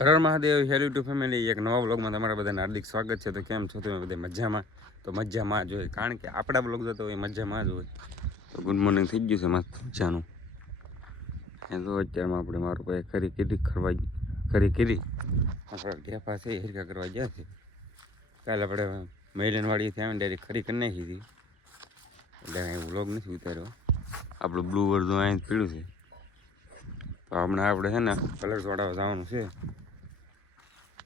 હર મહાદેવ હેલ YouTube family એક નવા બ્લોગમાં તમારા બધાને હાર્દિક સ્વાગત છે. તો કેમ છો તમે બધા મજામાં? તો મજામાં જ હોય, કારણ કે આપણા બ્લોગ જતો હોય મજામાં જ હોય. તો ગુડ મોર્નિંગ થઈ ગયું છે મસ્ત મજાનું. એ તો અત્યારમાં આપણે મારું પાસે ખરી કરી આપણા ઢેફા છે હિરકા કરવા ગયા છે. કાલે આપણે મહિલાનવાડીથી આવીને ડાયરેક્ટ ખરી કરી નાખી હતી, એટલે અહીં બ્લોગ નથી ઉતાર્યો. આપણું બ્લુ વર્ડ અહીં પીળું છે. તો હમણાં આપણે છે ને કલર છોડાવવા જવાનું છે,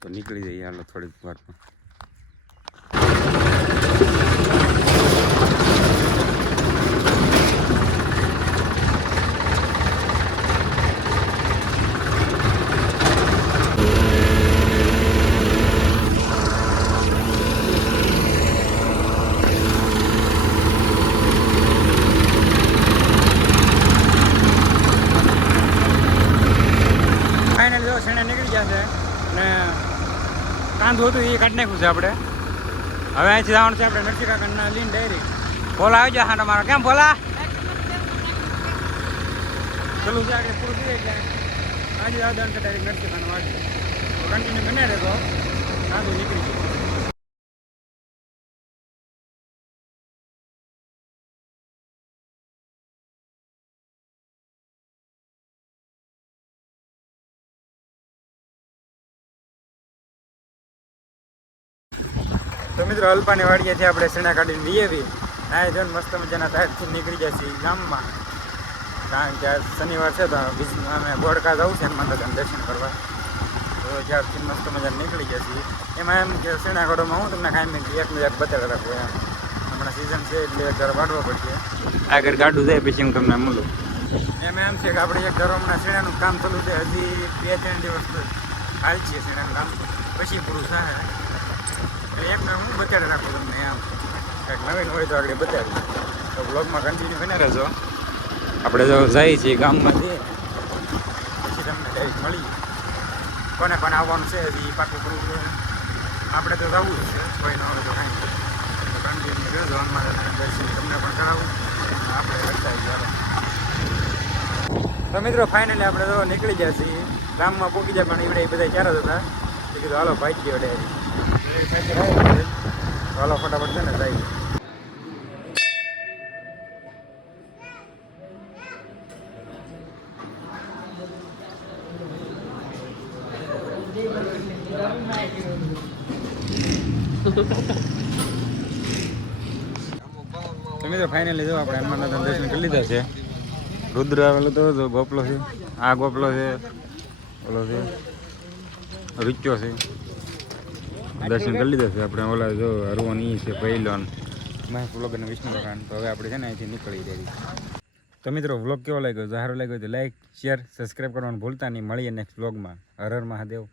તો નીકળી જઈએ હાલો થોડીક વારમાં. ફાઇનલ જો શેણે નીકળી ગયા છે ને કાંધું હતું એ કાઢી નાખ્યું છે આપણે. હવે અહીંથી જવાનું છે આપણે નરસિંહ કાકાના લીન ડાયરી. ભોલા આવી જાય હા તમારા. કેમ ભોલા પેલું છે આગળ પૂરું થઈ જાય આજે આવવાનું છે ડાયરેક્ટ નરસિંહ કાકાના વાડી. તો કન્ટિન્યુ બને રહેતો કાંધું નીકળી ગયું. તો મિત્રો અલ્પાની વાડીએથી આપણે શેણા કાઢીને લઈએ ના જોઈને મસ્ત મજાના ટાયરથી નીકળી જાય છે ગામમાં, કારણ કે આજ શનિવાર છે તો અમે બોડકા જવું છે ને માતાજીના દર્શન કરવા. તો જ્યારથી મસ્ત મજાને નીકળી ગયા છીએ. એમાં એમ કે શેણા કાઢવામાં હું તમને કાંઈ એકને એક બતાવી રાખું એમ. હમણાં સિઝન છે એટલે એક ઘર વાઢવો પડશે. આગળ ગાડું જાય પછી હું તમને મળું. એમાં એમ છે કે આપણે એક ઘર હમણાં શેણાનું કામ ચાલુ છે, હજી 2-3 દિવસ હાલ છે શેણાનું કામ, પછી પૂરું થાય. એમને હું બતાવી રાખું તમને એમ, કંઈક નવીન હોય તો આગળ બતાવી. તો બ્લોગમાં કન્ટિન્યુ બને રહેજો. આપણે જો જઈએ છીએ ગામમાંથી પછી તમને ડાયરેક્ટ મળી કોને કોને આવવાનું છે હજી પાકું કરવું છે. આપણે તો જવું જ છે, કોઈ ન હોય તો કાંઈ. તો કન્ટિન્યુ રહેજો, અમારે દર્શન તમને પણ કરાવું, આપણે કરતા જયારે. તો મિત્રો ફાઇનલી આપણે તો નીકળી ગયા છીએ, ગામમાં પહોંચી જાય. પણ એવડે એ બધા ક્યારે હતા એ કીધું હાલો ભાઈ ગયો ડાયરેક્ટ. હાલો ફટાફટ છે ને જાય. તો મિત્રો ફાઇનલી જો આપણે હનુમાનના દર્શન કરી લીધા છે. રુદ્ર આવેલો તો ગોપલો છે, આ ગોપલો છે, ઓલો છે રૂચ્યો છે. દર્શન કરી લીધા છે આપણે. ઓલા જો હરવન ઈ છે પહેલોન મહેશ વ્લોગ અને વિષ્ણુ ભગવાન. તો હવે આપણે છે ને અહીંથી નીકળી જઈએ. તો મિત્રો વ્લોગ કેવો લાગ્યો? સારો લાગ્યો તો લાઈક, શેર, સબસ્ક્રાઈબ કરવાનું ભૂલતા નહીં. મળીએ નેક્સ્ટ વ્લોગમાં. હર હર મહાદેવ.